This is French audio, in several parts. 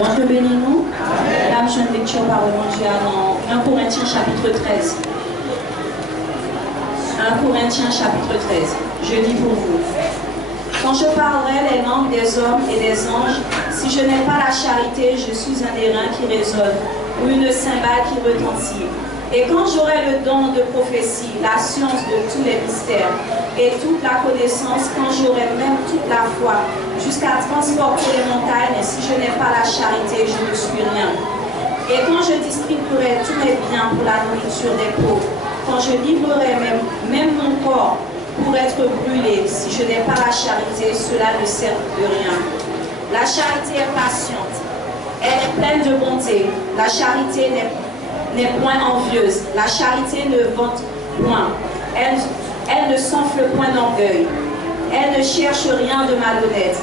Bon Dieu bénis-nous. Là, je une lecture par l'évangile dans 1 Corinthiens chapitre 13. 1 Corinthiens chapitre 13. Je lis pour vous. Quand je parlerai les langues des hommes et des anges, si je n'ai pas la charité, je suis un airain qui résonne ou une cymbale qui retentit. Et quand j'aurai le don de prophétie, la science de tous les mystères et toute la connaissance, quand j'aurai même toute la foi, jusqu'à transporter les montagnes, si je n'ai pas la charité, je ne suis rien. Et quand je distribuerai tous mes biens pour la nourriture des pauvres, quand je livrerai même mon corps pour être brûlé, si je n'ai pas la charité, cela ne sert de rien. La charité est patiente, elle est pleine de bonté. La charité n'est point envieuse. La charité ne vante point. Elle ne s'enfle point d'orgueil. Elle ne cherche rien de malhonnête.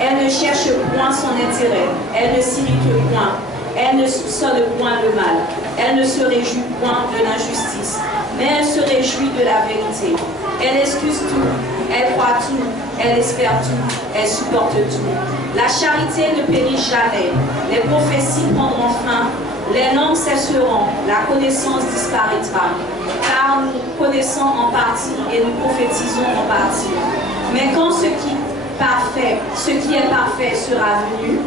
Elle ne cherche point son intérêt. Elle ne s'irrite point. Elle ne soupçonne point le mal. Elle ne se réjouit point de l'injustice, mais elle se réjouit de la vérité. Elle excuse tout, elle croit tout, elle espère tout, elle supporte tout. La charité ne périt jamais. Les prophéties prendront fin, les langues cesseront, la connaissance disparaîtra. Car nous connaissons en partie et nous prophétisons en partie. Mais quand ce qui est parfait sera venu,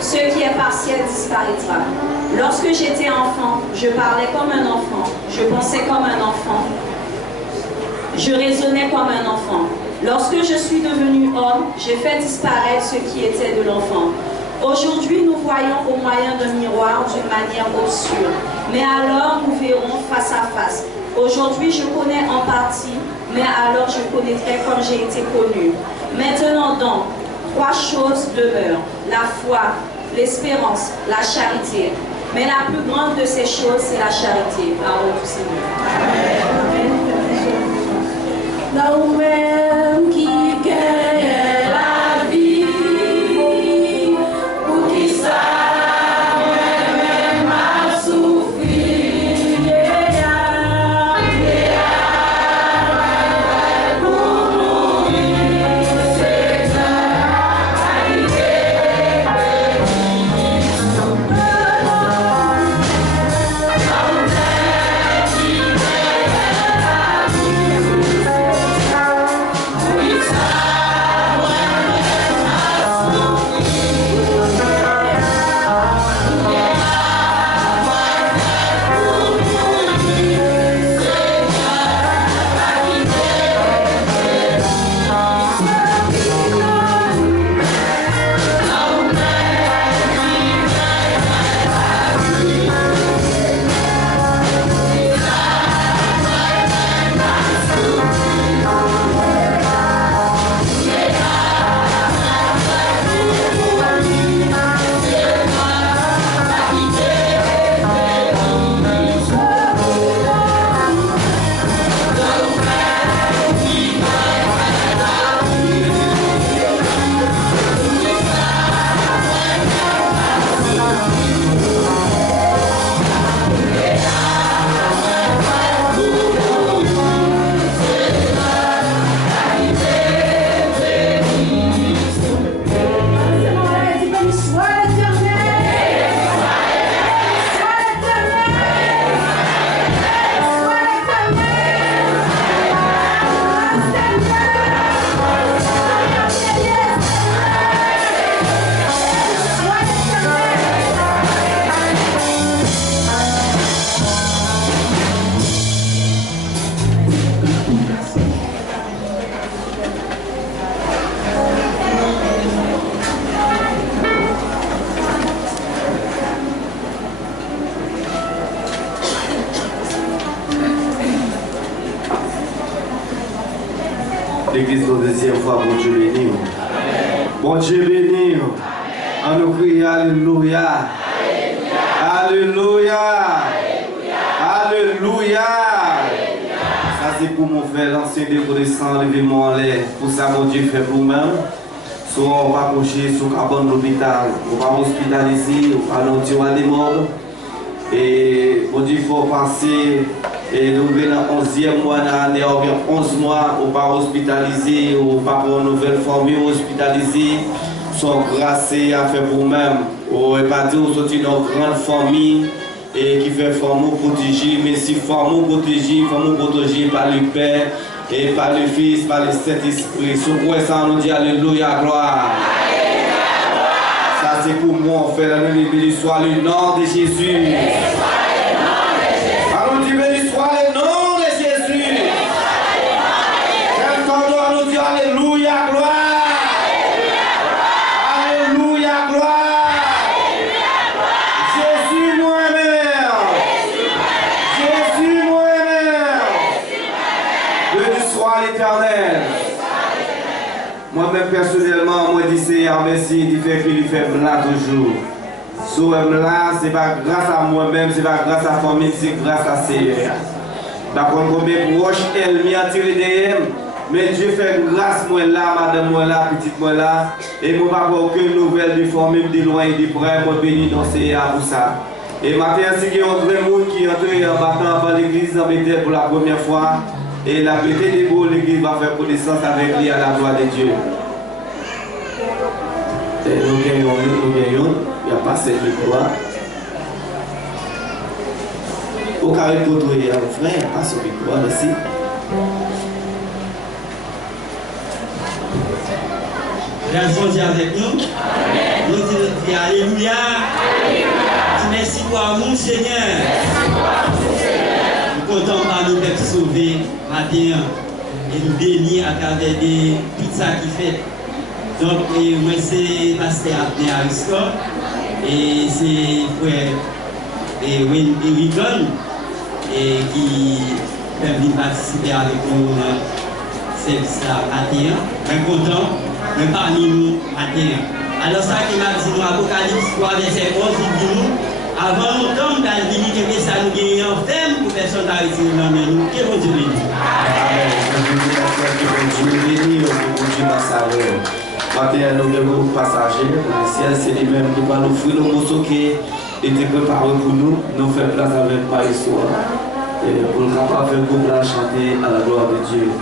ce qui est partiel disparaîtra. Lorsque j'étais enfant, je parlais comme un enfant, je pensais comme un enfant, je raisonnais comme un enfant. Lorsque je suis devenu homme, j'ai fait disparaître ce qui était de l'enfant. Aujourd'hui, nous voyons au moyen d'un miroir d'une manière obscure, mais alors nous verrons face à face. Aujourd'hui, je connais en partie, mais alors je connaîtrai comme j'ai été connu. Maintenant donc, 3 choses demeurent: la foi, l'espérance, la charité. Mais la plus grande de ces choses, c'est la charité. Parole du Seigneur. Amen. Qui gagne la vie, pour qui ça même a souffert, pour nous, c'est L'église pour deuxième fois, bon Dieu béni. Bon Dieu béni. On nous crie Alléluia. Alléluia. Alléluia. Ça c'est pour mon frère, l'ancien décodescend, levez-moi en l'air. Pour ça, mon Dieu fait pour nous-mêmes. Soit on va coucher sur le cabane de l'hôpital, on va hospitaliser, on va nous dire à des morts. Et mon Dieu, il faut passer. Et nous venons dans le 11e mois de l'année, 11 mois, on va hospitaliser, on va pour une nouvelle famille hospitalisée. son grâce à faire pour nous-mêmes. On n'est pas dit qu'on sortit dans une grande famille et qui fait forme protéger, mais si forme protéger par le Père et par le Fils, par le Saint-Esprit. Sur quoi ça on dit Alléluia, gloire. Ça c'est pour moi, on fait la même béni soit le nom de Jésus. Allons dire béni soit le nom de Jésus. Quelqu'un doit nous dire Alléluia, gloire. Alléluia, gloire. Jésus moi-même. Jésus moi-même. Béni soit l'Éternel. Moi-même personnellement, moi je dis Seigneur merci, il fait qu'il fait là toujours. So là, c'est pas grâce à moi-même, c'est pas grâce à la famille, c'est grâce à Seigneur. D'accord, combien proche elle m'a tiré derrière, mais Dieu fait grâce moi là, madame moi là, petite moi là, et moi pas aucune nouvelle de famille, de loin et de près, moi béni dans Seigneur pour ça. Et maintenant, c'est qu'il y a un vrai monde qui est entré en battant avant l'église en Bethel pour la première fois. Et la pété des beaux, l'église va faire connaissance avec lui à la gloire de Dieu. Et nous gagnons, il n'y a pas cette victoire. Au carré de côté, frère, pas cette victoire, merci. Grâce à Dieu avec nous. Nous disons Alléluia. Merci pour mon Seigneur. Nous comptons par nous d'être sauvés matin et nous bénir à travers des pizzas qui fait. Donc, moi c'est pasteur Abner Aristote et c'est frère Wigan qui peut venir participer avec nous dans ce service-là matin. Très content, mais parmi nous matin. Alors ça qui m'a dit nous Apocalypse 3 verset 11, il dit nous avant longtemps, dans le dignité que ça nous gagne en ferme pour personne à retirer dans nous. Que bon Dieu bénisse. Amen. Je veux dire, béni, on Dieu dans sa rue. Maintenant, nous avons des passagers. Le ciel, c'est lui-même qui va nous offrir le morceau qui était préparé pour nous. Nous faisons place avec Marie-Soir. Et pour le capable faire groupe là, chanter à la gloire de Dieu.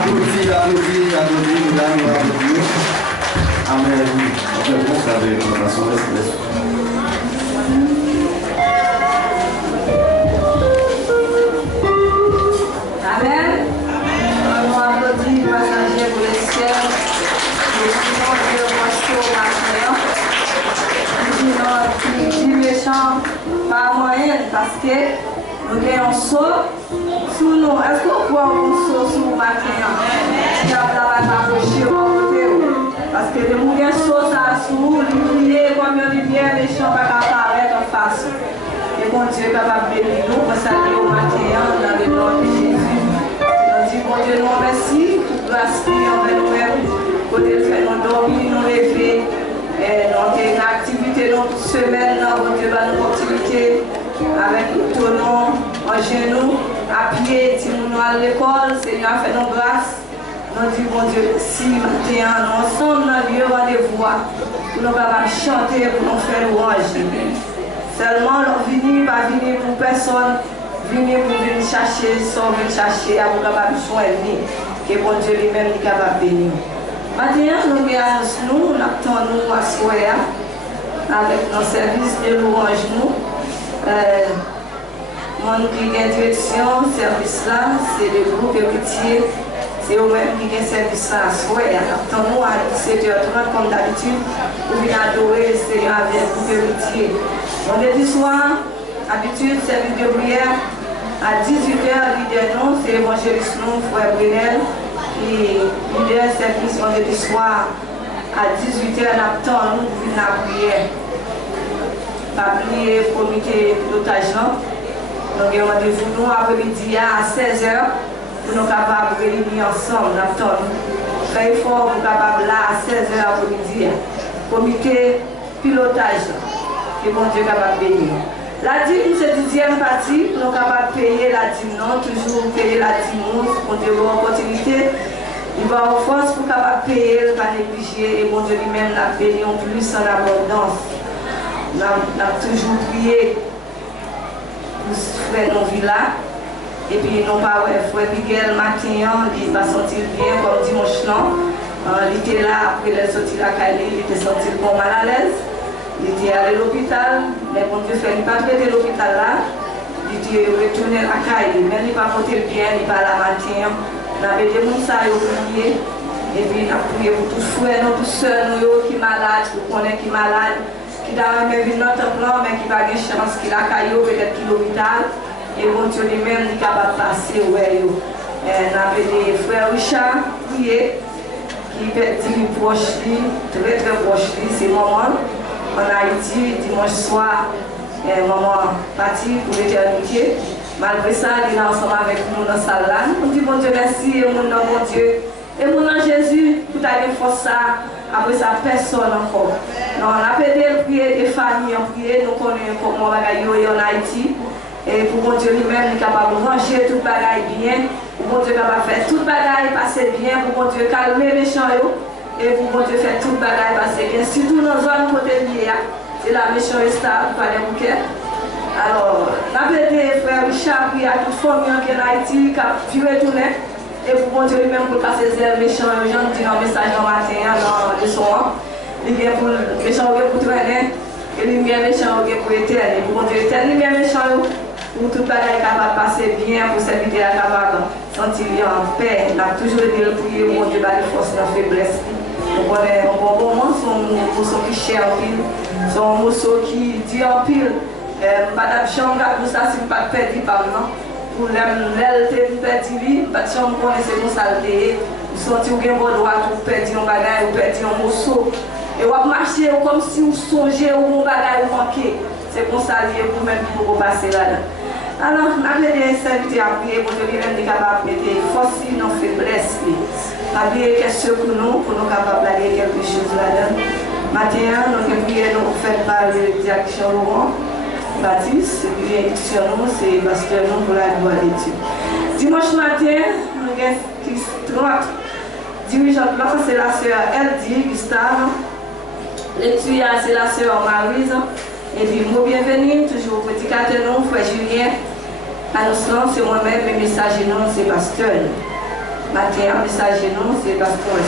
Applaudis, mesdames, applaudis. Amen. On fait bon, ça avec notre nation. Amen. On applaudit le passager pour le ciel. Et sinon, Dieu va se matin. Dit méchant, pas moyen, parce que nous avons un saut sous nous. Est-ce qu'on voit un saut sous nous matin? Qui a la approché au côté. Parce que nous avons un saut sous nous, nous prions comme il vient, méchant, pas apparaître en face. Et bon Dieu est capable de bénir nous, pour ça au matin, dans le nom de Jésus. Nous disons, bon Dieu, nous merci pour grâce envers nous-mêmes, pour le fait nous dormir, nous lever, dans une activité, dans toute semaine, bon Dieu, dans nos activités, avec ton nom, en genoux, à pied, si nous à l'école, Seigneur, fait nos grâces. Nous disons, bon Dieu, si matin, nous ensemble dans le lieu rendez-vous, pour nous capables chanter, pour nous faire louange. Seulement, venir, pas venir pour personne, venir pour venir chercher, sans venir chercher, à vous capable de joindre, que bon Dieu lui-même est capable de bénir. Maintenant, nous attendons à soir avec nos services de louange. Moi, qui avons direction, service là, c'est le groupe héritier, c'est eux-mêmes qui ont service là à soir. Attendons à 17h30 comme d'habitude, pour venir adorer le Seigneur avec le groupe héritier. Vendredi soir, habitude, service de prière, à 18h, leader non, c'est l'évangéliste non, frère Brunel, qui leader service vendredi soir, à 18h, nous nous venons à prière. Pas prier, comité pilotage non. Nous avons rendez-vous nous après-midi à 16h, pour nous capables de réunir ensemble, nous fait effort pour capables là à 16h après-midi. Comité pilotage. Que bon Dieu est capable de bénir. La dîme, c'est la deuxième partie, nous sommes capables de payer la dîme, non, toujours payer la dîme, pour Dieu avoir opportunité. Il va avoir force pour capable de payer, pas négliger, et bon Dieu lui-même l'a béni en plus en abondance. Nous avons toujours prié pour faire nos villas. Et puis, non pas, frère Miguel matin, il va sentir bien comme dimanche, non. Il était là, après il est sorti la Cali, il était sorti bon mal à l'aise. Il était allé à l'hôpital, mais bon Dieu fait, il n'a pas traité l'hôpital là. Il était retourné à la caille, mais il n'a pas porté bien, il pas la matin. On avait des gens qui ont prié, et puis on a prié pour tous frères, tous soeurs qui sont malades, qui connaissent qui sont malades, qui doivent même venir dans notre plan, mais qui n'ont pas de chance, qui la caille, peut-être qui l'hôpital. Et bon Dieu lui-même, il est capable de passer. On avait des frères Richard, prié, qui dit proche, très très proche, c'est maman. En Haïti, dimanche soir, maman partie pour l'éternité. Malgré ça, il est ensemble avec nous dans la salle là. On dit bon Dieu merci, et mon nom, bon Dieu. Et mon nom Jésus, pour aller faire ça, après ça, personne encore. Non, on a pédé prier des familles, on prié, nous connaissons comment on va gagner en Haïti. Et pour mon Dieu lui-même, il est capable de ranger tout le bagaille bien. Pour mon Dieu, il est capable de faire tout le bagaille passer bien. Pour mon Dieu, calmer les méchants. Et pour mon Dieu, faire tout le bagaille passer bien. Surtout dans la zone côté liée, c'est la méchant stable, pas les bouquets. Alors, on a des frères Richard, qui a toute famille qui est en Haïti, qui a pu retourner. Et pour mon Dieu lui-même, pour passer les méchants, les gens disent un message dans le matin, dans le soir. Il vient pour les méchants pour traîner. Et les méchants pour éterner. Pour mon Dieu, éterner les méchants. Pour tout le bagaille capable de passer bien, pour cette vidéo capable de sentir en paix. On a toujours été le prier, mon Dieu, par les forces de la faiblesse. On connaît un bon moment, son morceau qui cher en pile, son morceau qui dit en pile. Madame Changa, pour ça, c'est pas perdu par nous. Pour l'aile, c'est perdu, pas de chambre, on connaît mon saleté. Vous sentez bien bon droit, vous perdez un bagaille, vous perdez un morceau. Et vous marchez comme si vous songez ou un bagaille manqué. C'est pour ça que vous même pour passer là-dedans. Alors, on a des serviteurs à prier pour que lui-même est capable de mettre force dans la faiblesse. On a des questions pour nous capables d'aller quelque chose là-dedans. Maintenant, nous avons prié, nous faisons par le direction Laurent Baptiste, qui est sur nous, c'est pasteur nous pour la gloire de Dieu. Dimanche matin, nous avons 30 dirigeants là, c'est la sœur Eldi Gustave. Lecture, c'est la sœur Marise. Et puis, moi, bienvenue, toujours petit Catenon, frère Julien. À nous, c'est moi-même, mes messages, non, c'est pasteur. Matin, message nous, c'est Pasteur.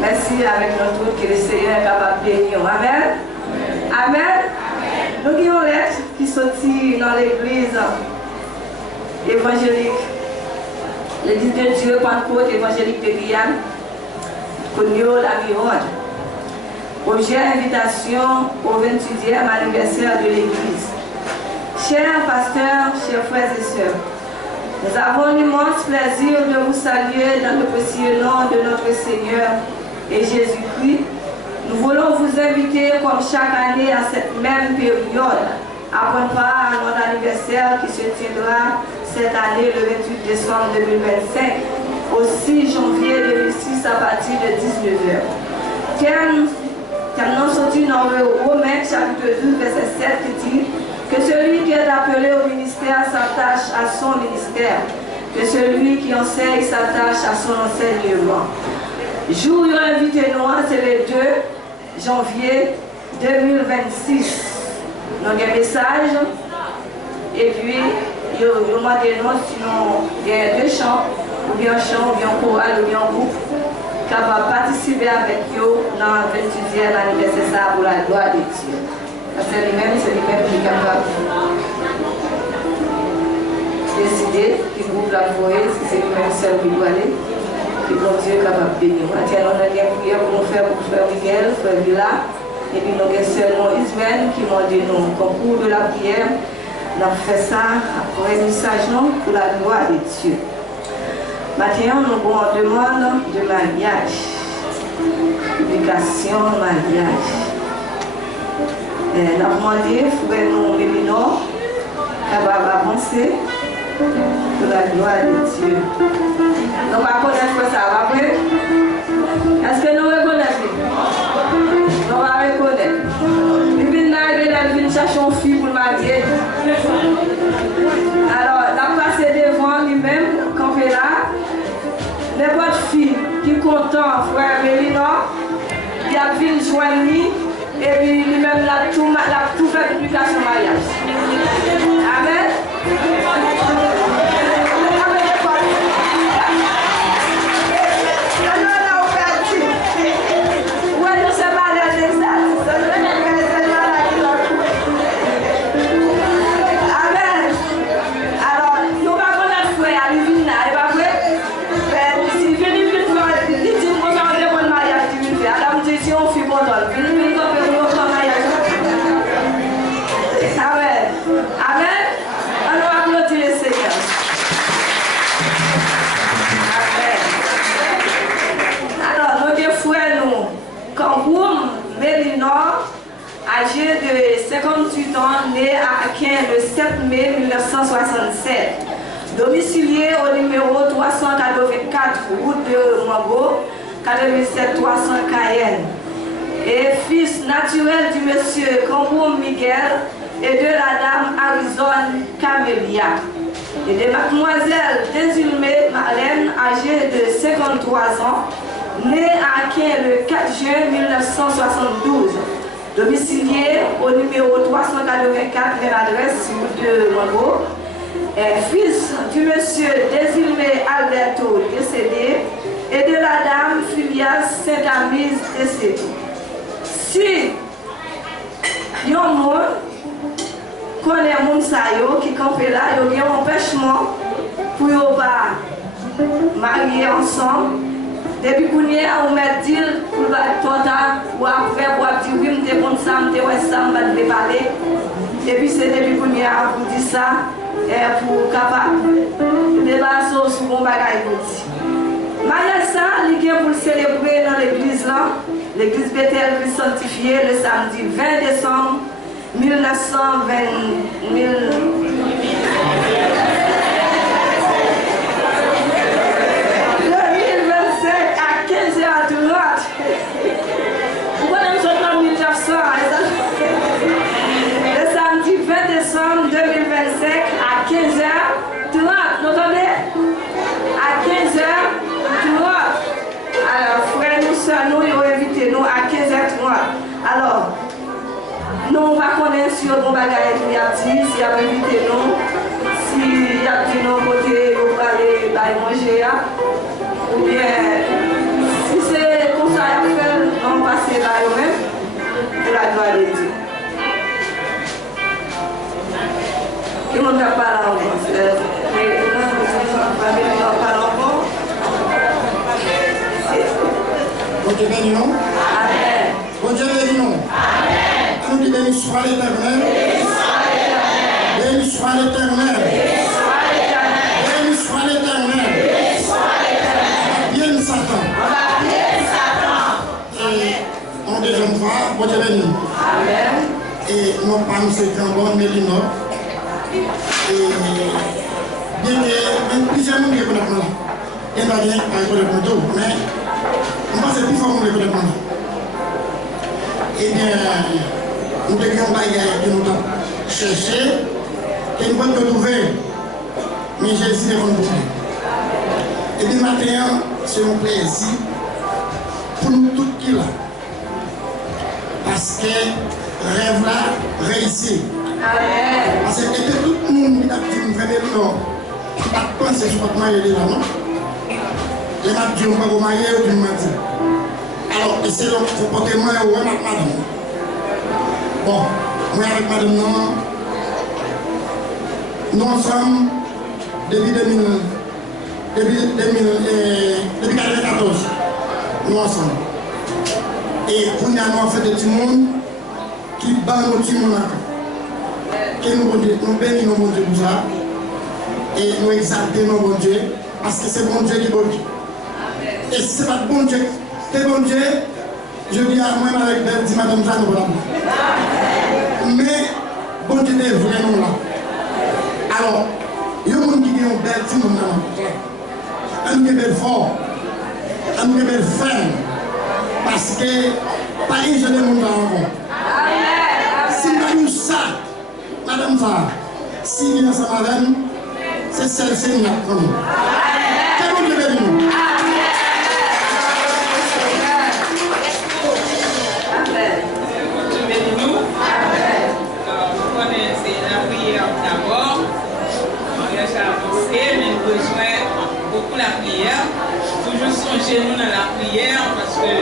Merci avec notre tour que le Seigneur est capable de bénir. Amen. Amen. Nous avons une lettre qui sortit dans l'église évangélique. L'église de Dieu, Pentecôte évangélique de Guyane, Conio la Mironde. Projet invitation au 28e anniversaire de l'église. Chers pasteurs, chers frères et sœurs, nous avons l'immense plaisir de vous saluer dans le précieux nom de notre Seigneur et Jésus-Christ. Nous voulons vous inviter, comme chaque année à cette même période, à prendre part à notre anniversaire qui se tiendra cette année le 28 décembre 2025 au 6 janvier 2006 à partir de 19h. Car nous sortis dans Romains chapitre 12 verset 7 qui dit que celui qui est appelé au ministère s'attache à son ministère, que celui qui enseigne s'attache à son enseignement. Jour invité nous, c'est le 2 janvier 2026. Nous avons un message et puis il y a demandé nous sinon il y a deux chants, ou bien un chant, ou bien un choral, ou bien un groupe qui va participer avec eux dans le 28e anniversaire pour la gloire de Dieu. C'est lui-même qui est capable de décider qui groupe la forêt, si c'est lui-même seul qui doit aller. Et bon Dieu est capable de bénir. Maintenant, on a une prière pour nous faire pour frère Miguel, frère Villa, et puis nous avons seulement Ismaël qui m'a donné un concours de la prière. On a fait ça après un message pour la gloire de Dieu. Maintenant, nous avons une demande de mariage. Publication mariage. Nous avons demandé, frère nous, Mélinor, elle va avancer pour la gloire de Dieu. Nous allons connaître ça, après. Est-ce que nous reconnaissons? Nous allons reconnaître. Nous venons chercher une fille pour le marier. Alors, la passé devant lui-même, campé là. N'importe fille qui est content, frère Mélinor, il a vu joindre lui, et puis lui-même l'a tout fait publication mariage. Amen. Âgé de 58 ans, né à Aquin le 7 mai 1967, domicilié au numéro 384 route de Mango, 87 300 Cayenne, et fils naturel du monsieur Camboum Miguel et de la dame Arizona Camélia, et de mademoiselle Désulmé Marlène, âgée de 53 ans, née à Aquin le 4 juin 1972. Domicilié au numéro 384, même adresse de Mango, fils du monsieur Désilmé Alberto décédé et de la dame Filias Saint-Amise décédée. Si il y a un monde connaît moun sa yo qui campé là, il y a un empêchement pour ne pas marier ensemble. Depuis qu'on y a, on met dit pour le total, ou après, pour dire oui, je suis bon, je suis parler. Et puis c'est depuis qu'on y a, pour dire ça, pour capable de débattre sur mon bagage. Mariage ça, il y a pour le célébrer dans l'église là, l'église Bethel sanctifiée le samedi 20 décembre 1920. 2025 à 15h30, vous entendez? À 15h30. Alors, frères, nous, sœurs, nous, ils ont invité nous à 15h30. Alors, nous, on va connaître sur nos bagages qui a dit, s'il a invité nous, s'il a dit nous côté, vous allez manger. ou bien, si c'est comme ça, on va passer là eux-mêmes, pour la gloire de Dieu. Et on ne va pas là encore. Bon Dieu béni nous. Amen. Bon Dieu béni nous. Amen. Nous disons béni soit l'Éternel. Béni soit l'Éternel. Béni soit l'Éternel. Bien Satan. Et en deuxième fois, bon Dieu béni. Amen. Et mon père, c'est Cambon Mélino. Et bien que plusieurs monde qui connaissent là. Il n'y a rien à connaître tout, mais je pense que c'est plus fort que les connaître. Eh bien, nous devons que nous chercher et nous devons trouver. Mais Jésus est venu. Et bien maintenant, c'est un plaisir pour nous tous qui là. Parce que rêve là réussit. Parce que tout le monde qui a dit vraiment non, qui n'a pas pensé que je ne peux pas marier là, non? Les gens qui ne peuvent pas marier ou du matin. Alors, c'est le comportement où on a madame. Bon, moi avec madame, nous ensemble depuis 2014. Nous ensemble. Et on a fait des petits monde qui bat nos petits monde. Que nous bénissons nos bon Dieu pour ça. Et nous exaltons nos bon Dieu. Parce que c'est bon Dieu qui est bon Dieu. Et si ce n'est pas bon Dieu, c'est bon Dieu, je dis à moi avec Belle, dit madame Jeanne, voilà. Mais bon Dieu est vraiment là. Alors, il y a des gens qui ont belle, si nous avons un belle fort, un belle ferme. Parce que pas un jeune monde là. Si nous avons ça, madame ça, si nous avons ça, madame, c'est celle-ci qui nous a connu. C'est bon Dieu béni nous. Mais nous besoin beaucoup la prière, toujours songer nous dans la prière parce que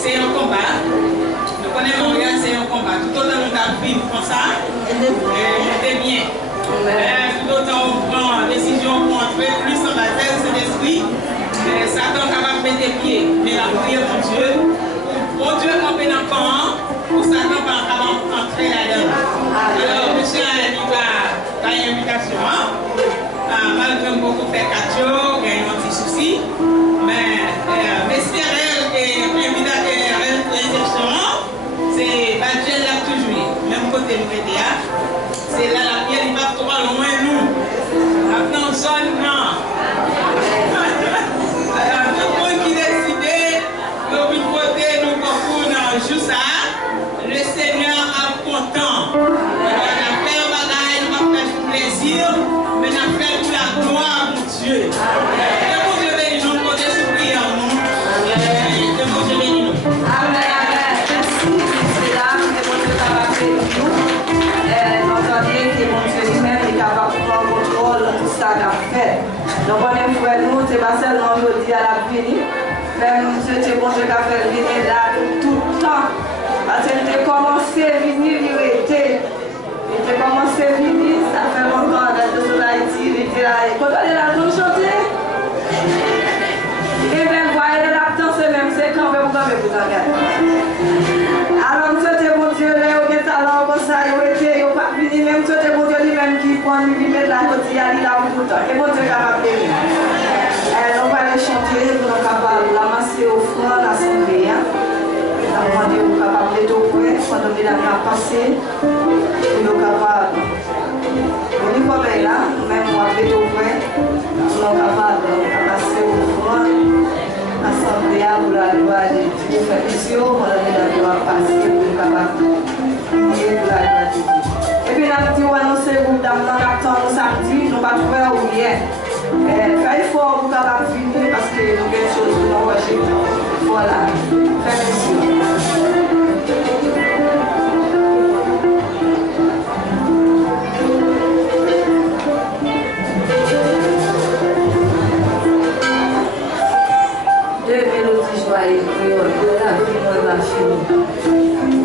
c'est un combat. Nous connaissons Montréal, c'est un combat. Tout autant nous avons vu comme ça, c'est bien. Tout autant on prend la décision pour entrer plus dans la tête de l'esprit, Satan est capable de mettre des pieds. Mais la prière pour Dieu, pour Dieu camper dans le camp, pour Satan pas capable d'entrer là-dedans. Alors, monsieur il va une invitation. Malgré beaucoup de cadeaux, il y a un petit souci, mais espérer et réception, c'est pas Dieu là toujours, même côté nous c'est là la pierre, il va trop loin nous. Maintenant, on sonne, non. Alors, tout le monde qui décide de nous côté, nous beaucoup dans juste ça, le Seigneur est content. On a fait un bagage, on va faire plaisir. Mais on a fait la gloire pour Dieu. Que bon Dieu bénisse nous, côté sourire nous. Que bon Dieu bénisse nous. Amen, amen. Merci, mesdames, que bon Dieu va bénir nous. Nous entendons que bon Dieu lui-même est capable de prendre contrôle de tout ça qu'on a fait. Donc on est pour nous, c'est pas seulement le dire à la venir. Même c'est bon Dieu qui a fait venir là tout le temps. Parce qu'il a commencé à venir, il était. Il a commencé à venir, ça fait longtemps dans le Haïti, il était là. Quand on est là, nous chanter. Et bien, voyez la danse même, c'est quand même vous regarder. Alors, c'était mon Dieu, là, au talent, comme ça, il était, il n'a pas fini, même c'était mon Dieu lui-même qui prend, lui met là, quand il y a là tout le temps. Et mon Dieu est capable de venir. On va aller chanter, pour nous capables de ramasser au front l'assemblée. On va dire, vous capable de tout près, quand on est là, on va passer. Nous capables. On est pas bien là, même on va faire tout près. Nous sommes capables de passer au front. L'assemblée pour la loi de Dieu. Fait mission, on va passer pour nous capables de prier pour la loi de Dieu. Et puis, nous avons annoncé pour nous samedi, nous ne pas trouver où rien. Faites fort pour capable de finir parce que nous avons quelque chose pour nous rechercher. Voilà. Faites mission. joie et créole, la vie moi va finir.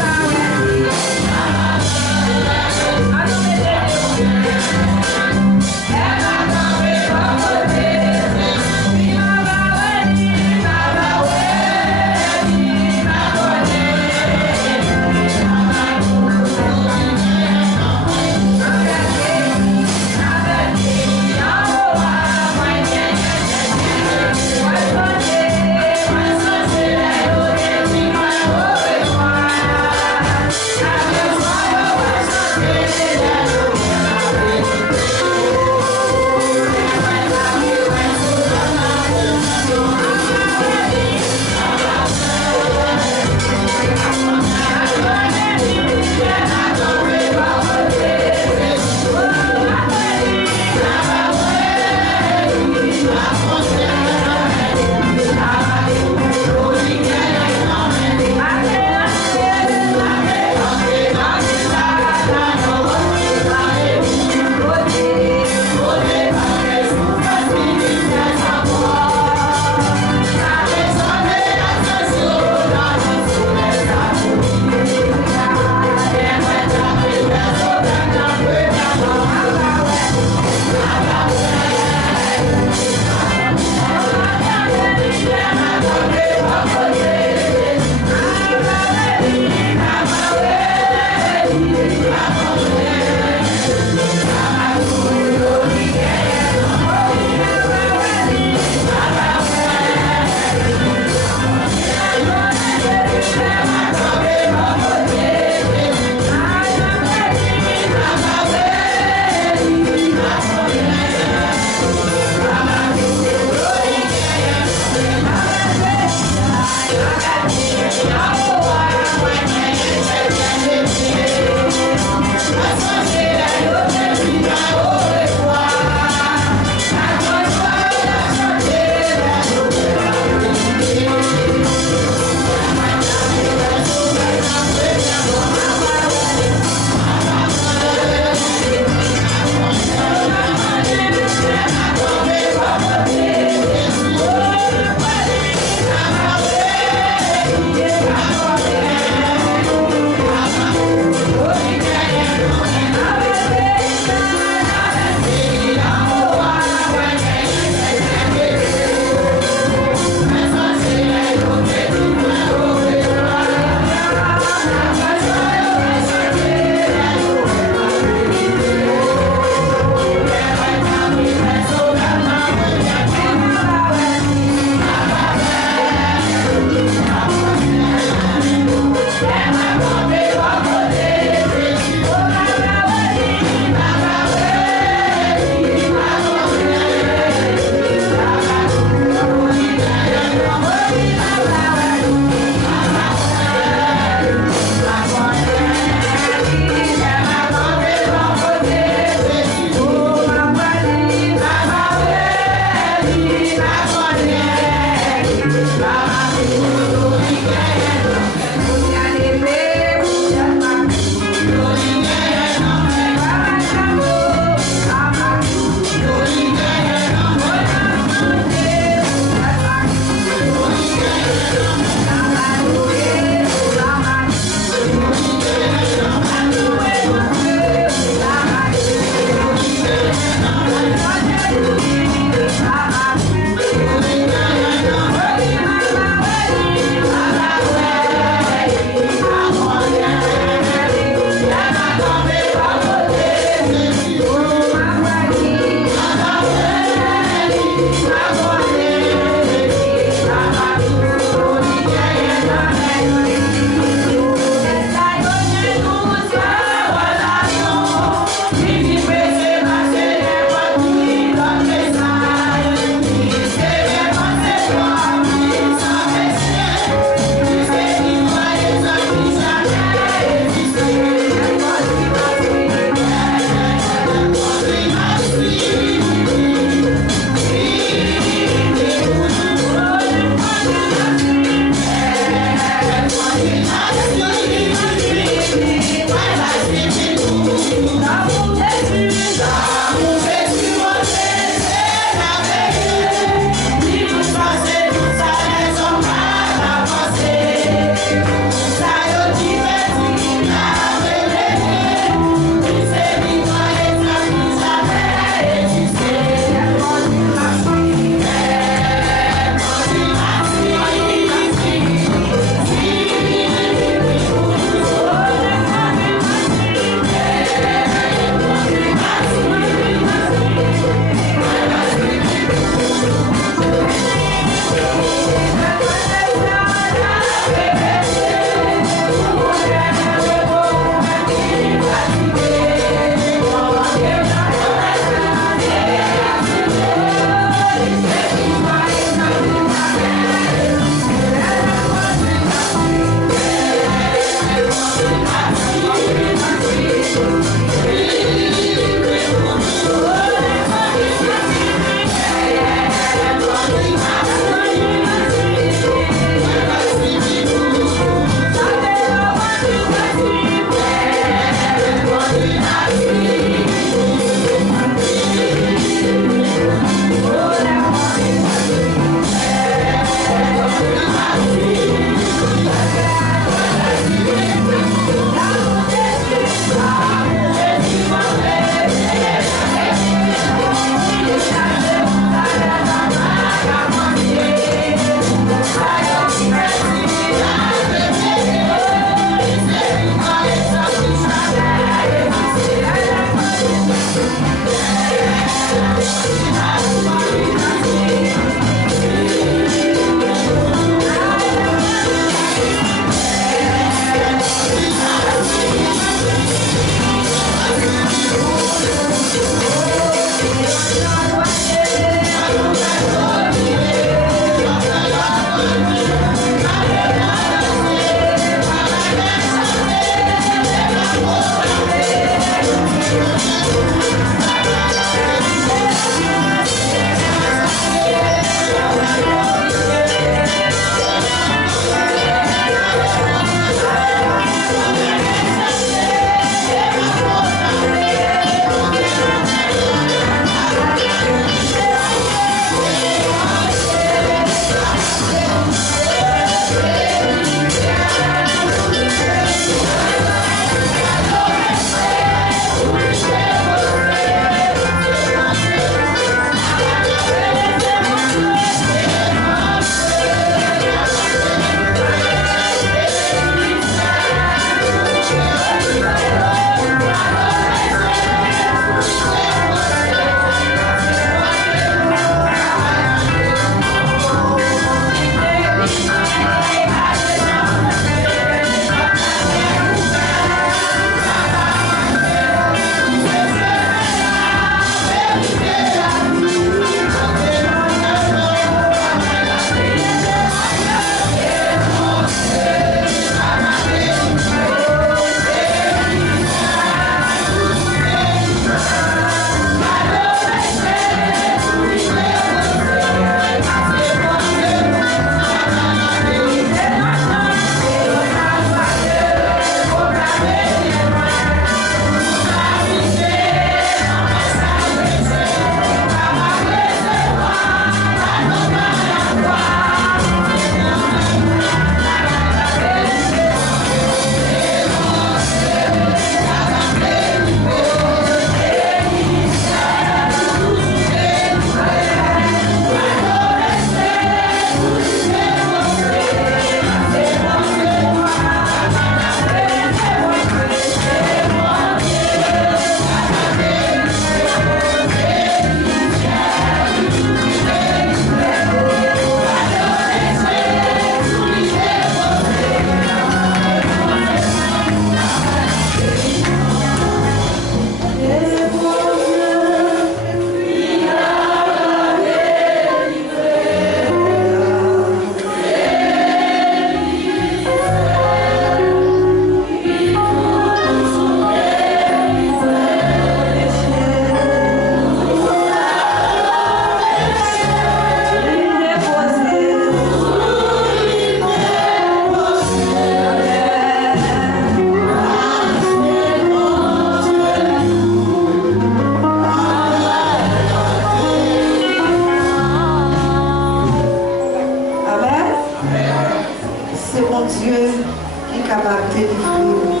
capable d'aider nous.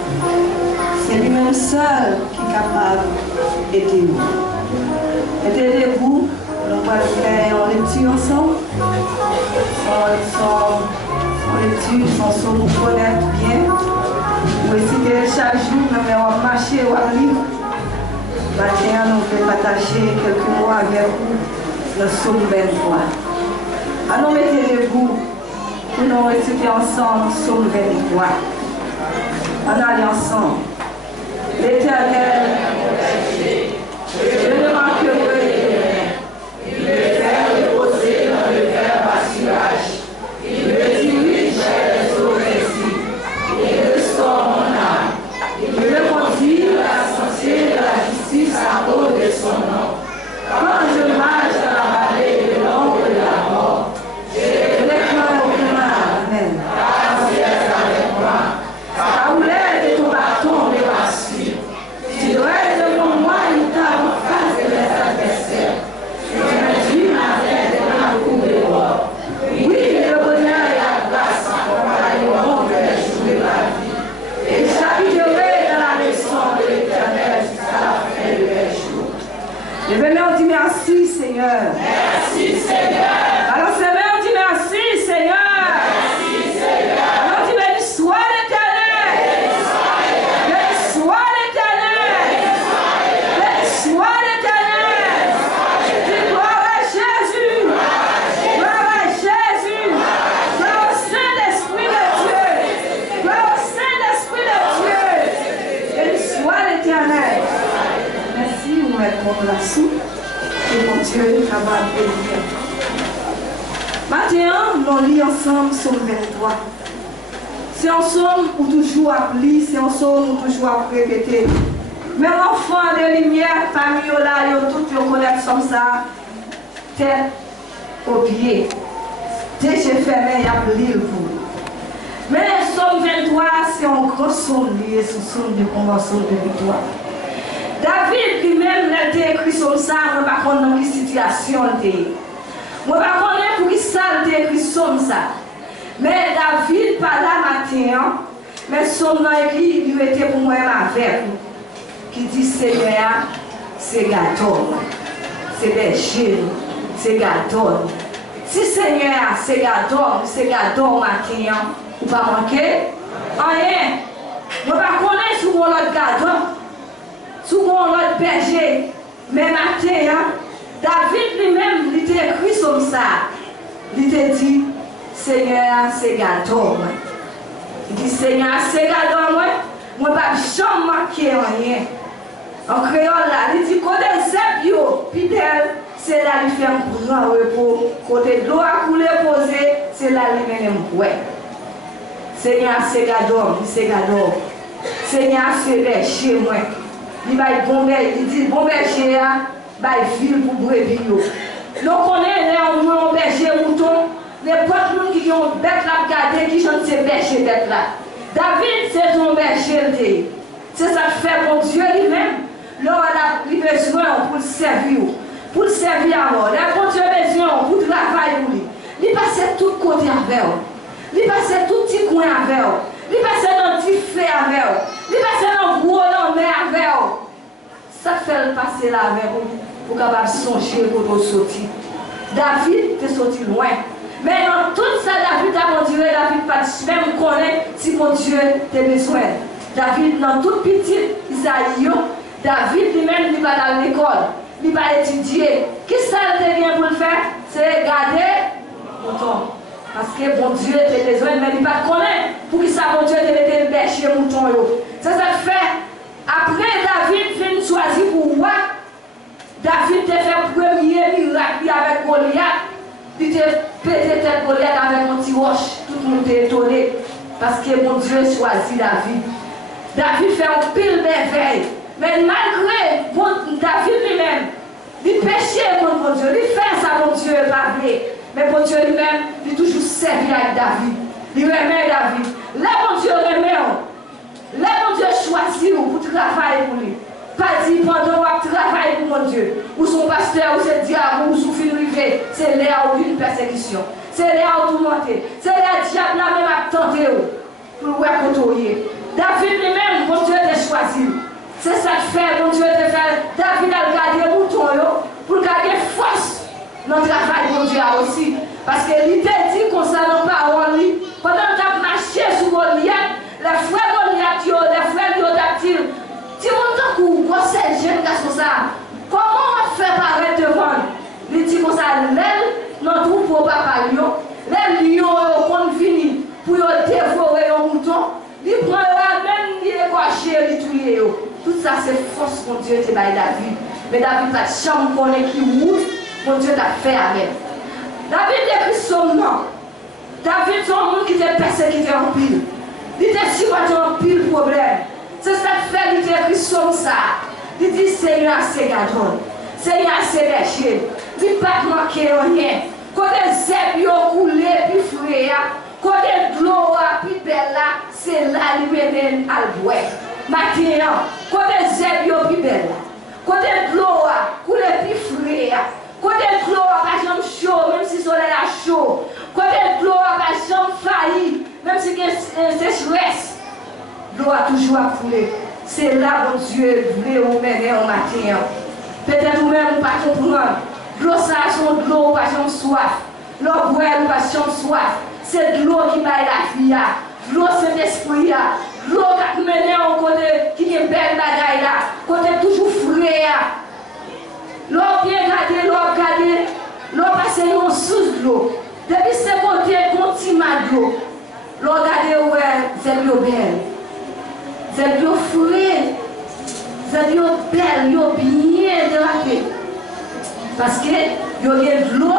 C'est lui-même seul qui est capable d'aider nous. Mettez debout, on va faire en lecture ensemble. En lecture, sans nous connaître bien. Ou essayer chaque jour, mais on va marcher ou à lire. Maintenant, nous allons partager quelques mots avec vous dans le psaume 23. Allons mettez debout pour nous réciter ensemble le psaume 23. On allait ensemble. L'Éternel, je ne manquerai rien. Il me fait reposer dans le vert pâturage. Il me dirige vers les eaux paisibles. Il restaure mon âme. Il me conduit à la santé de la justice à cause de son nom. Quand je marche dans la vallée de l'ombre de la mort, je ne crains aucun mal. Amen. Car tu es avec moi. Ta houlette et ton bâton me rassurent. Tu dresses devant moi une table en face de mes adversaires. Tu m'induis ma tête dans la cour de l'or. Oui, le bonheur et la grâce m'accompagneront vers les jours de la vie. Et j'habiterai dans la maison de l'Éternel jusqu'à la fin de mes jours. Je vais me dire merci, Seigneur. Merci, Seigneur. Alors, c'est vrai, on dit merci, Seigneur. Merci, Seigneur. Alors, on dit béni soit l'Éternel. Béni soit l'Éternel. Béni soit l'Éternel. Dis gloire à Jésus. Gloire à Jésus. Gloire au Saint-Esprit de Dieu. Gloire au Saint-Esprit de Dieu. Béni soit l'Éternel. Merci, vous mettez contre la soupe. Et mon Dieu, capable de bénir. Maintenant, nous lisons ensemble Psaume 23. C'est un psaume où toujours à lire, c'est un psaume où toujours à répéter. Mais enfants de lumière, parmi eux là, ils tous connaissent comme ça, tête au pied. Dès que j'ai fermé, il y a lire pour vous. Mais Psaume 23, c'est un gros psaume lié, c'est un psaume de convention de victoire. David lui-même a été écrit sur ça, je ne sais pas dans quelle situation il était. Je ne sais pas pour qui ça il a écrit sur ça. Mais David, pas là matin, mais son nom écrit, il était pour moi avec qui dit Seigneur, c'est gâteau, c'est berger, c'est gâteau. Si Seigneur, c'est gâteau matin, ou pas manquer, rien. Je ne sais pas sur l'autre gâteau. Souvent l'autre berger, mais matin, David lui-même, il était écrit sur ça. Il était dit, Seigneur, c'est gâteau. Il dit, Seigneur, c'est gâteau, moi ne vais pas jamais manquer rien. En créole là, il dit, côté zep yo, pidel, c'est là il fait un grand repos. Côté de l'eau à couler posé, c'est là il mène un ouais. Seigneur, c'est gâteau, c'est gâteau. Seigneur, c'est berger, moi. Il va dit bon berger va ville pour brebis. Nous connaissons les berger mouton, n'importe qui ont bête là garder qui sont ces berger bête là. David c'est son berger. C'est ça que fait bon Dieu lui-même. Là il a besoin pour le servir. Pour le servir alors. Là bon Dieu a besoin pour travailler pour lui. Il passe tout côté avec eux. Il passe tout petit coin avec eux. Il passe dans le petit fait avec eux. Il passe dans le gros lambert avec eux. Ça fait passer là avec vous pour capable songer pour vous sortir. David est sorti loin. Mais dans tout ça, David a mon Dieu, David pas même connaît si mon Dieu a besoin. David, dans tout petit Isaïe, David lui-même il va dans l'école, il va étudier. Qu'est-ce que ça devient pour le faire? C'est garder le mouton. Parce que mon Dieu a besoin, mais il va connaître pour que ça, mon Dieu a été berger mouton. C'est ça que fait. Après, David vient choisir pour roi. David a fait le premier miracle avec Goliath. Il a pété tête Goliath avec un petit roche. Tout le monde est étonné. Parce que mon Dieu a choisi David. David fait un pile merveille. Mais malgré David lui-même, il péchait contre mon Dieu. Il fait ça, mon Dieu, pas vrai. Mais mon Dieu lui-même, il toujours servi avec David. Il remet David. Là, mon Dieu remet. Là, mon Dieu choisit pour travailler pour lui. Pas dit pendant qu'on travaille pour mon Dieu. Ou son pasteur, ou c'est diable, ou son fil rivé. C'est là où il y a une persécution. C'est là où tout monter. C'est là où le diable là même a tenté. pour le côtoyer. David lui-même, bon Dieu t'a choisi. C'est ça que fait, bon Dieu t'a fait. David a gardé le mouton pour garder force dans le travail, bon Dieu a aussi. Parce que il t'a dit concernant parole, pendant que tu as marché sur Goliath, les frères Goliath, les frères Diodactyl, si on t'a couru, c'est jeune garçon ça, comment on fait paraître devant? Il dit comme ça, l'aile, notre troupe au papa lion, les lions ont fini pour dévorer un mouton, il prend même, il est coché, il tue. Tout ça, c'est force, mon Dieu, c'est David. Mais David, ta chambre connaît qui roule, mon Dieu t'a fait avec. David écrit son nom. David, c'est un monde qui était persécuté en pile. Il était supporté en pile problème. C'est ça qui fait qu'il écrit son ça. Il dit Seigneur, c'est gadon. Seigneur, c'est déchet. Il ne pas manquer rien. Quand les zèbres ont coulé, puis frère, quand les l'eau a puis belle là, c'est là qu'il mène à l'ouest. Maintenant, quand les zèbres ont puis belle là, quand l'eau a coulé, puis frère, quand l'eau a pas jamais chaud, même si le soleil a chaud, quand l'eau a pas jamais failli, même si c'est sécheresse, l'eau a toujours coulé. C'est là que Dieu voulait vous mener au matin. Peut-être vous-même, vous ne pas comprendre. L'eau, ça a de l'eau, pas jamais soif. L'eau, boire, pas jamais soif. C'est de l'eau qui baille la vie. L'eau, c'est l'esprit. L'eau qui mène au côté qui est belle bagaille là. Côté toujours frais. L'eau bien gardée, l'eau passée en sous de l'eau. Depuis ce côté, continue de l'eau. L'eau gardée, ouais, c'est l'eau belle. C'est l'eau frais. C'est l'eau belle, l'eau bien drapée. Parce que il y a de l'eau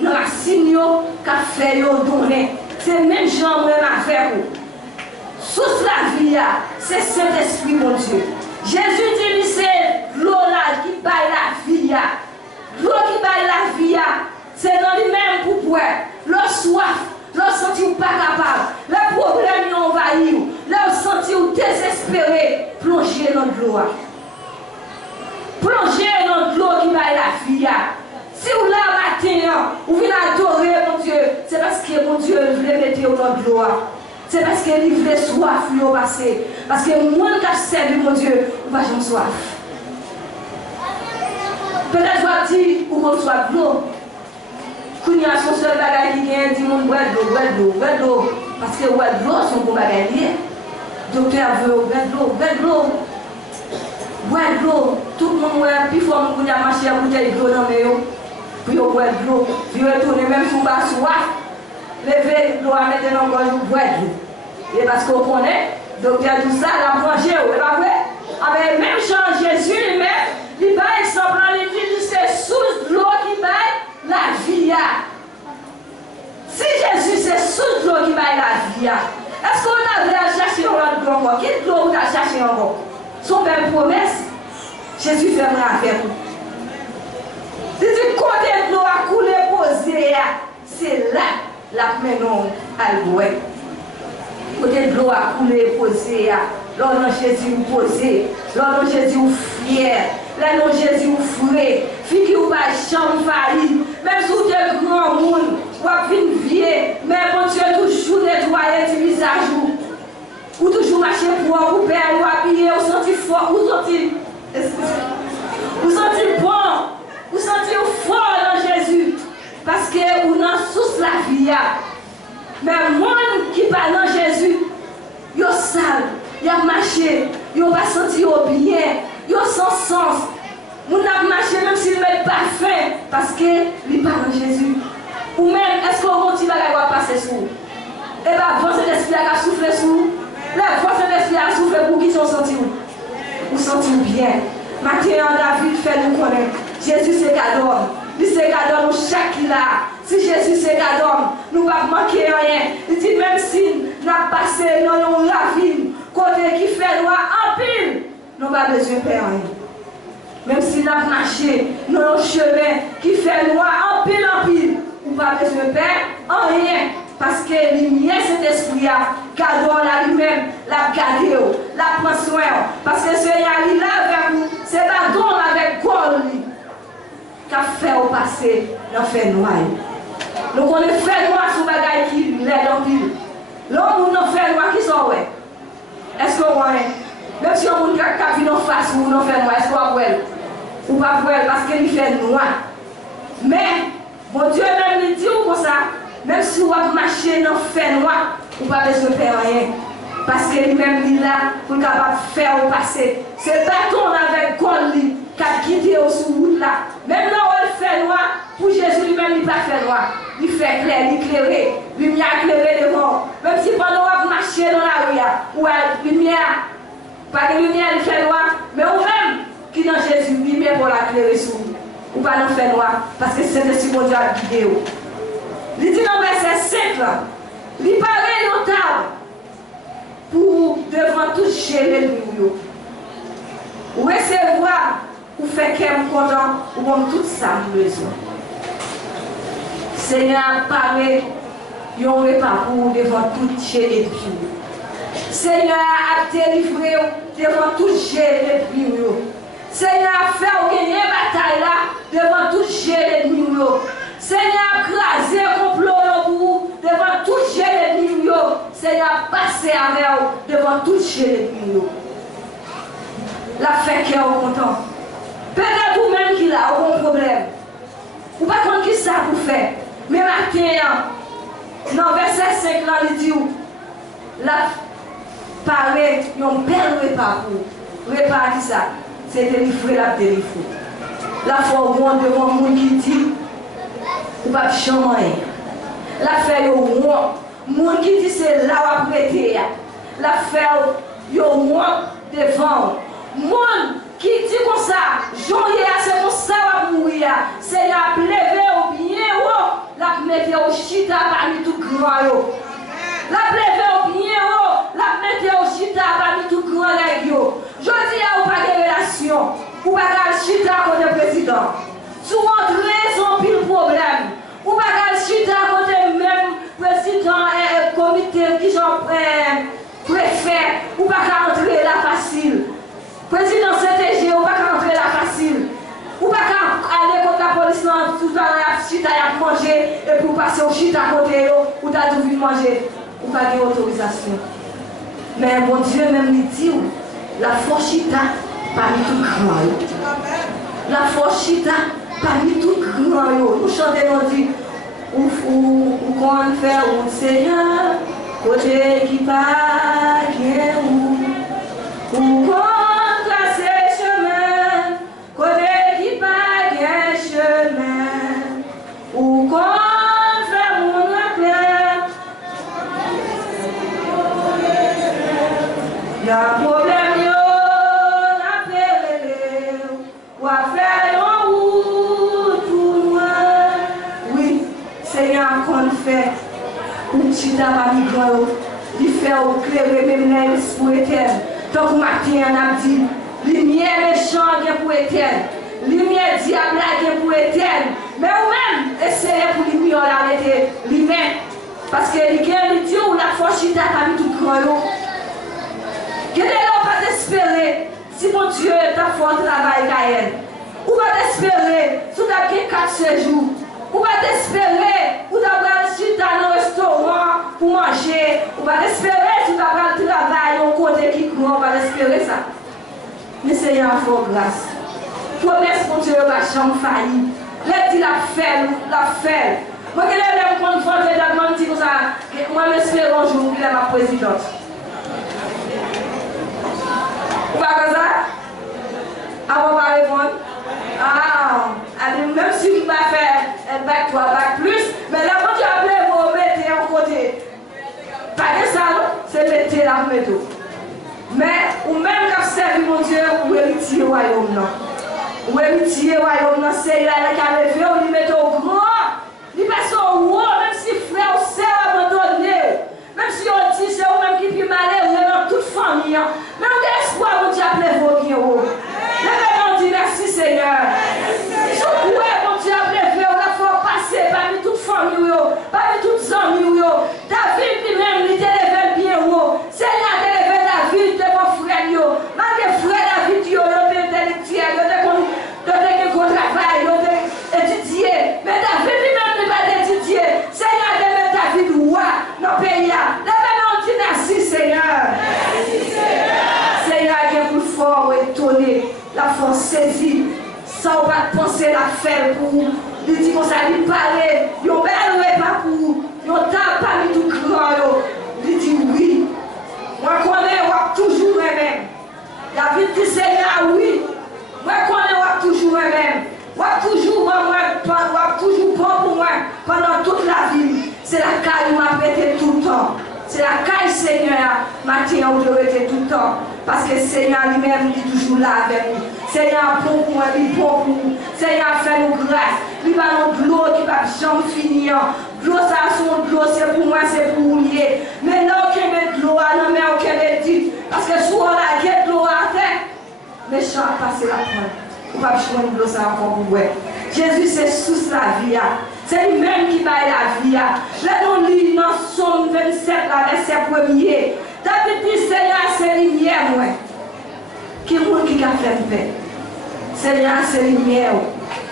dans la racine qu'a fait donner. C'est même genre même affaire. Sous la vie, c'est Saint-Esprit, mon Dieu. Jésus dit c'est l'eau là qui baille la vie. L'eau qui baille la vie, c'est dans lui-même pour boire. L'eau soif, l'eau senti ou pas capable. Le problème nous envahit. L'eau senti ou désespéré. Plonger dans l'eau. Plonger dans l'eau qui baille la vie. Si vous là matin, vous venez adorer mon Dieu, c'est parce que mon Dieu voulait mettre dans l'eau. C'est parce qu'il voulait soif lui au passé. Parce que moi qui servi mon Dieu, vous va jamais soif. Peut-être vous dire ou qu'on soit de l'eau. Quand il y a son seul bagage qui vient, dit mon bois de l'eau. Parce que bois de l'eau, c'est un bon bagage. Docteur veut boire de l'eau. Boire de l'eau, tout le monde est plus fort que a marché à bouteille de l'eau dans les eaux. Puis boire de l'eau, puis retourner même sous bas soif. Lever l'eau à mettre dans le gorge, boire de l'eau. Et parce qu'on connaît, docteur tout ça, la manger, et pas vrai? Avec même Jean Jésus lui-même, il baille semblant, il dit c'est sous l'eau qui baille la vie. Si Jésus c'est sous l'eau qui baille la vie, est-ce qu'on a voulu chercher l'eau encore? Quelle eau on a cherché encore? Son belle promesse, Jésus fera avec nous. Si tu côté de l'eau a coulé posé, c'est là la menon à l'ouest. Côté de l'eau a coulé posé, l'eau de Jésus posé, l'eau de Jésus fier, l'eau de Jésus frais, fille qui ou pas chambre failli, même si vous êtes grand monde, ou à fin vieux, mais bon Dieu toujours nettoyer du visage. Ou toujours marcher pour vous père, ou habiller, ou sentir fort, ou sentir bon, ou sentir fort dans Jésus. Parce que vous n'en sous la vie. Mais moi qui parle dans Jésus, ils sont sales, ils ont marché, ils n'ont pas senti bien, ils ont sans sens. Ils ont marché même s'ils ne mettent pas faim, parce qu'ils parlent dans Jésus. Ou même, est-ce qu'on continue à passer sur vous? Et bien, avant cet esprit a soufflé sur vous. La force de l'esprit a soufflé pour qui sont sentis où? Vous sentez bien. Maintenant, David fait nous connaître. Jésus c'est cadeau. Il c'est cadeau nous chaque là. Si Jésus c'est cadeau, nous ne pouvons pas manquer rien. Il dit même si nous avons passé dans la vie, côté qui fait noir en pile, nous n'avons pas besoin de faire rien. Même si nous avons marché dans un chemin qui fait noir en pile, nous n'avons pas besoin de faire rien. Parce que l'immier cet esprit-là, cadeau là lui-même, la garde, la prend soin. Parce que ce Seigneur là avec nous, c'est pas don avec quoi qu'a fait au passé, dans fait noir. Donc on est fait noir sur bagaille qui l'aide en pile. L'homme n'a fait noir qui sont ouais. Est-ce qu'on voit? Même si on a un qui en face ou on fait noir, est-ce qu'on voit? Ou pas voir parce qu'il fait noir. Mais, bon Dieu même dit comme ça, même si on va marcher dans le fait noir, on ne va pas besoin de faire rien. Parce que lui-même il est là pour capable faire au passé. C'est bâton avec col qui a quitté sur route là. Même là où il fait noir, pour Jésus lui-même il ne pas fait noir. Il fait clair, il éclairé, lumière éclairée devant. Même si pendant qu'on marche dans la rue, ou lumière, pas de lumière il fait noir, mais ou même qui dans Jésus, lumière pour la éclairer sur vous. Ou pas nous faire noir, parce que c'est le bon Dieu à guider. Il dit dans verset 5 là, il paraît notable pour devant toucher l'ennemi. Recevoir, ou faire qu'elle est content, ou comme tout ça besoin. Seigneur, paraît, il y a un repas pour devant toucher l'ennemi. Seigneur, a délivré devant toucher l'ennemi. Seigneur, fais gagner la bataille là devant toucher l'ennemi. Seigneur, craser complot pour devant toucher l'ennemi. Seigneur, passer avec vous devant toucher l'ennemi. La fait qui est content. Peut-être vous-même qui a un problème. Ou pas contre qui ça vous fait. Mais matin, dans verset 5 là, il dit la paraît, il y a un bel repas pour. Repas qui ça? C'est délivrer la délivrer. La fois où on devant monde qui dit, ou pas changer. La fait au moins, monde qui dit c'est là où on prêter. La fait au moins devant. Monde qui dit comme ça, Jean-Yé, c'est comme ça va mourir. C'est la lever au bien haut, la mettre au chita parmi tout grand. La lever au bien haut, la mettre au chita parmi tout grand. Je dis à vous pas de relation, ou pas de chita contre le président. Souvent, raison pile problème. Ou pas de chita contre même président et comité qui sont préfet, ou pas entrer là facile. Président CTG, ou pas entrer là facile. Ou pas aller contre la police tout le temps, chita à manger, et pour passer au chita côté, ou t'as tout vu manger. Ou pas d'autorisation. Mais mon Dieu même lui dit, la force chita parmi tout grand. La force chita parmi tout grand. Nous chantons, nous dit, ou qu'on fait un Seigneur, côté qui part, ou qu'on trace chemin, côté qui part, chemin, ou qu'on fait mon clair. Il y a un problème. Ou chita parmi grand, il fait éclairer même l'esprit éternel. Tant que matin on a dit, lumière méchant pour éternel, lumière diable pour éternel. Mais vous-même, essayez pour lumière l'arrêter, lumière. Parce que les gens disent, ou la force chita parmi tout grand. Quel est l'homme pas d'espérer si mon Dieu est un fort travail Gaël? Ou pas d'espérer si tu as 4 séjours? Ou pas d'espérer ou d'avoir chita dans le restaurant pour manger? Ou pas d'espérer si tu as le travail au côté qui court? On va espérer ça. Mais Seigneur, il faut grâce. Promesse pour Dieu, la chambre faillie. L'aide dit la fait, la fait. Moi, je vais me confronter d'abord, je dis comme ça. Moi, j'espère un jour qu'il est ma présidente. Ou pas comme ça? Avant de répondre. Même si vous ne pas faire un bac 3, bac plus, mais là, quand tu appelles, vous mettez en côté. Pas de ça, c'est mettre la méthode. Mais, ou même quand servi mon Dieu, vous héritiez au royaume. Vous héritiez au royaume, c'est là qui a levé, on lui met au grand. Il passe au haut, même si frère ou sœur abandonné. Même si on dit, c'est vous-même qui peut malheureux dans toute famille. Mais on a espoir, mon Dieu, appelez vos bien haut. On dit merci Seigneur. Je crois mon Dieu a levé, on a fait passer parmi toute famille, parmi toutes les amis. David lui-même, il était levé bien haut. Seigneur, il levé David de mon frère. Malgré frère David, il était intellectuel, il était travail, il était étudié. Mais pour il dit qu'on s'allie parler, il y a un bel repas pour il y a un temps parmi tout grand. Il dit oui. Moi, je connais toujours même. David dit Seigneur, oui. Moi, je connais toujours même. Moi, toujours bon pour moi pendant toute la vie. C'est la caille où m'a pété tout le temps. C'est la caille Seigneur, matin où je rester tout le temps. Parce que Seigneur lui-même est toujours là avec nous. Seigneur bon pour moi, il est bon pour nous. Seigneur fait nous grâce. Il va nous de l'eau qui va jamais finir. L'eau, ça, son l'eau, c'est pour moi, c'est pour vous lier. Mais là, on met de l'eau, non, mais on dit. Parce que soit la guette de l'eau à terre, méchant a passé la pointe. On va choisir de l'eau, ça encore pour vous. Jésus, c'est sous la vie. C'est lui-même qui va la vie. Là, on lit dans Somme 27, verset 1er. David dit, Seigneur, c'est lumière, moi. Qui est le qui a fait paix? Seigneur, c'est lumière.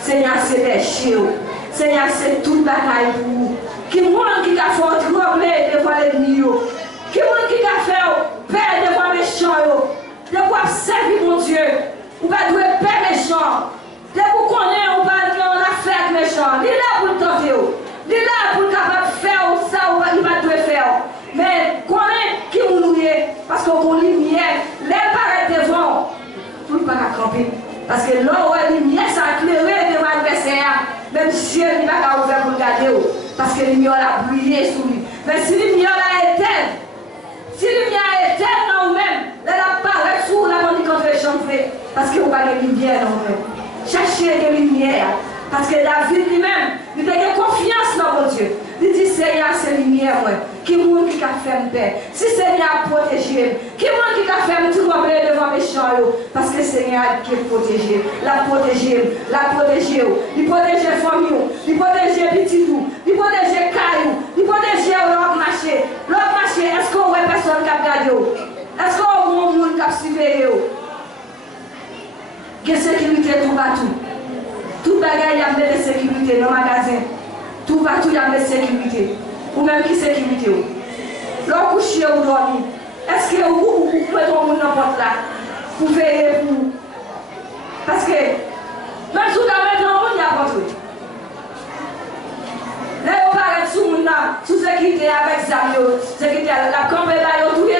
Seigneur, c'est des chiens. Seigneur, c'est toute bataille pour vous. Qui est le qui a fait trembler devant l'ennemi? Qui est le qui a fait paix devant les méchants? De pouvoir servir mon Dieu. Ou pas de paix méchant. De vous connaître, on va dire on a fait méchant. Il est là pour le tenter. Il est là pour le capable de faire ça ou il va devoir faire. Mais connaître qui vous nous parce qu'on lumière, les paraît devant, pour ne pas camper. Parce que là où la lumière s'éclaire devant l'adversaire, même si elle n'est pas ouvert pour le garder. Parce que la lumière a brillé sur lui. Mais si la lumière est éteinte, si la lumière est éteinte dans vous-même, elle apparaît sur la main contre les chantiers. Parce que vous n'avez pas de lumière dans vous-même. Cherchez de lumière. Parce que David lui-même, il a confiance dans mon Dieu. Il dit Seigneur, c'est lumière, moi. Qui est le qui a fait paix? Si Seigneur a protégé, qui est le qui a fait tout trembler devant mes méchants? Parce que Seigneur qui est protégé. La protéger, la protéger. Il protège les familles, il protège les petits loups, il protège les cailloux, il protège l'autre marché. L'autre marché, est-ce qu'on voit personne qui a gardé? Est-ce qu'on voit un monde qui a surveillé? Il y a sécurité tout partout. Tout bagage, il y a de sécurité dans le magasin. Tout partout, il y a de sécurité. Ou même qui sécurité. L'on couche ou dormir. Est-ce que vous pouvez tomber n'importe là pour veiller pour. Parce que même tout à l'heure, on y a pas tout. Là, on parle sous le monde, sous sécurité avec Zamio, sécurité, la campe est là, tout et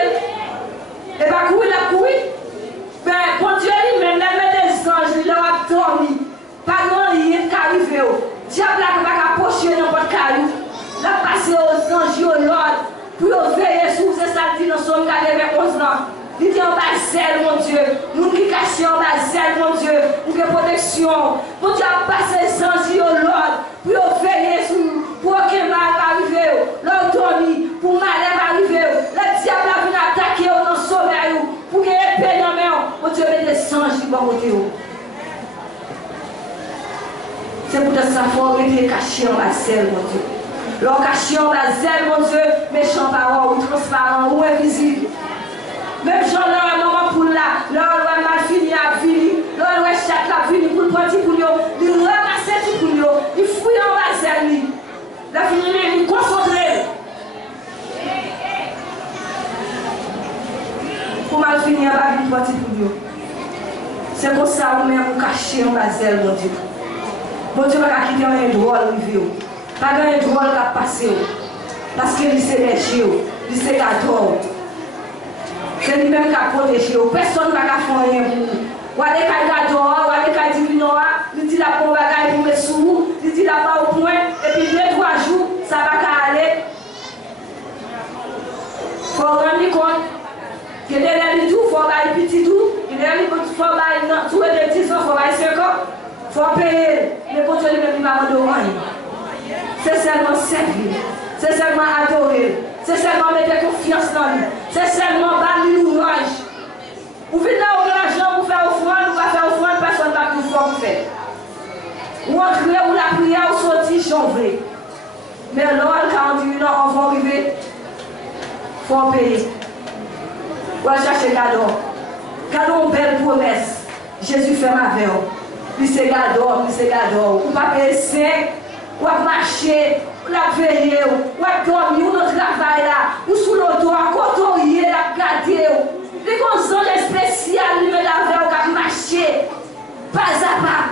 bien, courir, la courir. Ben, quand Dieu lui-même, la met des anges, il a dormi. Pas grand rien qui arrive. Diable n'a pas approché dans votre caillou. La passer aux anges, aux lords, pour veiller sur ces salles dans son cas de 11 ans. Il dit en bas zèle, mon Dieu. Nous qui cachons en bas zèle, mon Dieu. Pour que protection. Pour Dieu passer les anges, aux lords, pour veiller sur, pour que mal arrive. L'homme dormi, pour mal arriver. Le diable a venu attaquer dans le sommeil. Pour que épée dans la main, mon Dieu met des anges qui vont monter. C'est pour ça qu'il faut être caché en bas zèle, mon Dieu. L'on caché en bas zèle, mon Dieu, méchant parent ou transparent ou invisible. Même Jean là, un moment pour là, là on va mal fini à fini, là on va chaque la fini pour le petit pour lui, il ramasse tout pour lui, il fouille en bas zèle, la fini, il concentre. Pour mal finir à la vie pour lui. C'est pour ça que vous cachez en bas zèle, mon Dieu. Mon Dieu va quitter un drôle, pas un drôle qui a passé. Parce que il s'est léché, il s'est gâteau. C'est lui-même qui a protégé. Personne ne va faire rien pour vous. Ou allez qu'à dehors, ou allez qu'à divino, il dit la bonne bagaille pour mes sous, il dit la bas au point, et puis 2-3 jours, ça va aller. Il faut rendre compte. Il y a des tout, il faut aller petit tout, il y a des faut aller tout et des 10 ans, il faut aller 5 ans. Il faut payer, mais pour Dieu lui-même, il va me donner. C'est seulement servir, c'est seulement adorer, c'est seulement mettre confiance dans lui, c'est seulement battre l'ouvrage. Vous venez là au l'argent pour faire offrande, ou pas faire offrande, personne ne va plus faire vous faire. Ou entrer ou la prière ou sortir, janvier. Mais là, quand on dit non, on va arriver, il faut payer. Ou aller chercher cadeau. Cadeau, une belle promesse. Jésus fait ma veille. Il se gardor, il se gardor. Ou pas payer 5, ou à marcher, ou à veiller, ou à dormir, ou à travailler là, ou sous l'auto, à côtoyer, à garder. Les consoles spéciales, il me la veille, ou à marcher, pas à pas.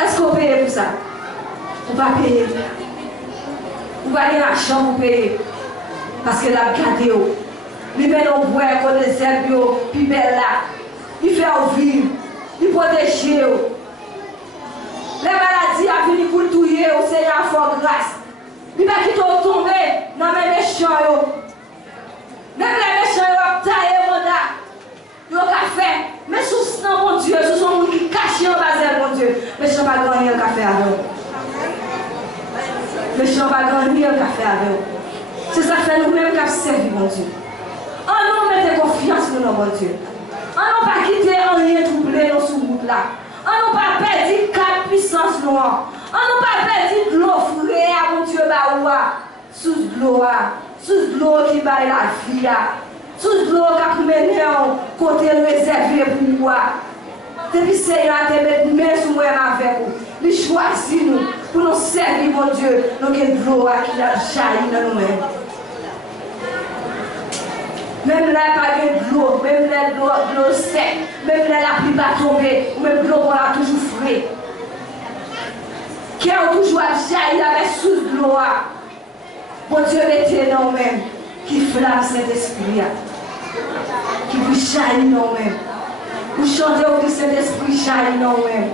Est-ce qu'on paye pour ça? On va payer. On va aller l'argent pour payer. Parce que la gardé, il met nos bois comme des herbes, puis belle là. Il fait vivre, il protège. Les maladies à venir pour tout y au Seigneur fort grâce. Il va quitter tomber dans les méchants. Même les méchants ont taillé mandat. Ils ont fait. Mais sous ce nom, mon Dieu, ce sont les gens qui cachent en bas, mon Dieu. Mais je ne vais pas gagner un café avec eux. Mais je ne vais pas gagner un café avec eux. C'est ça que fait nous-mêmes qui avons servi, mon Dieu. On nous mette confiance dans mon Dieu. On n'a pas quitté rien troublé dans ce route là. On n'a pas perdu 4 puissances noires. On n'a pas perdu de l'eau frère, mon Dieu, sous l'eau, qui baille la vie, sous l'eau qui a mené au côté réservé pour moi. Depuis Seigneur, tu mets main sur moi avec vous. Il choisit nous pour nous servir, mon Dieu, nous avons de l'eau qui a jailli dans nous-mêmes. Même là, pas de l'eau, même là, de l'eau sec, même là, la pluie va tomber, même l'eau va toujours frais. Qui a toujours jailli avec sous l'eau. Bon Dieu, mettez dans nous-mêmes, qui flamme cet esprit, qui vous jaillit dans nous-mêmes. Vous chantez au Saint-Esprit jaillit dans nous-mêmes.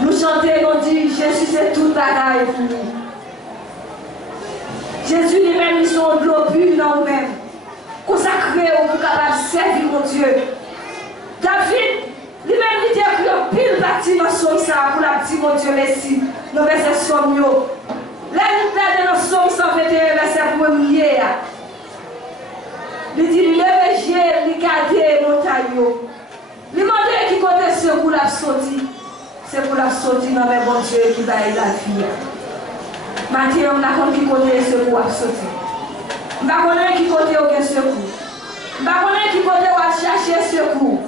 Nous chantons, on dit, Jésus, c'est tout bagaille pour nous. Jésus lui-même, ils sont de l'eau pure dans nous-mêmes. Consacrés pour capable de servir mon Dieu. David, lui-même, il dit que le pile bâti dans son sang pour la petite mon Dieu, merci. Nos versets sont mieux. Là, nous dans Somme 121, verset 1er. Il dit, levez, il garde montagne. Il demande qui compte ce pour la sortie. C'est pour la sortie dans mes bon Dieu qui va y la vie. Maintenant, on a qui connaît ce pour la sortie. On a qui connaît aucun secours. On a qui connaît chercher secours.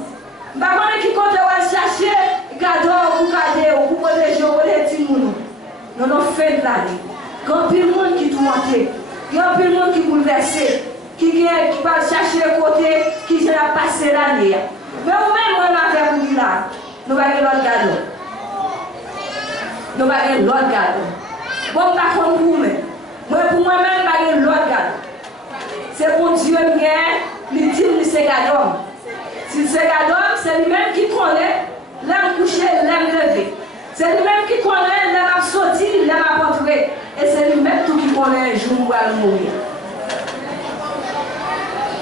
On a qui connaît chercher gardeur pour garder ou pour protéger ou les petits mounos. Nous avons fait de l'année. Il y a plus de monde qui tourmente. Il y a plus de monde qui bouleversé. Qui va chercher le côté qui vient passer l'année. Mais nous-mêmes, on a fait pour là. Nous allons faire l'autre gardeur. Nous allons faire l'autre gardeur. Bon, par contre, pour moi, pour moi-même, je vais l'autre gardeur. C'est pour Dieu qui lui dit que c'est gardeur. Si c'est gardeur, c'est lui-même qui connaît l'aime coucher, l'aime lever. C'est lui-même qui connaît l'aime sortir, l'aime apporter. Et c'est lui-même tout qui connaît un jour où elle mourir.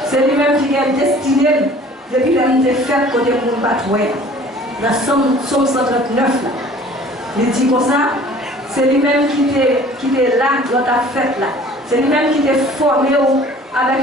C'est lui-même qui est destiné depuis l'année faite côté pour nous battre. Dans Somme 139, là. Il dit comme ça, c'est lui-même qui est là dans ta fête là. C'est lui-même qui t'est formé avec